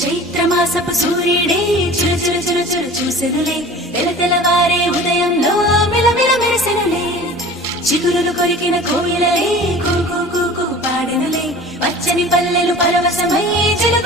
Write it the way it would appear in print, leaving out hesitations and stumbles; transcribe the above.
చైత్రమాసపు సూర్యుడే చురు చురు చురు చురు చూసెనులే, తెల తెలవారే ఉదయంలో మిలమిల మెరిసెనులే. చిగురులు కొరికిన కోయిలలే కూ కూ కూ కూ పాడెనులే, పచ్చని పల్లెలు పరవశమై చిలుక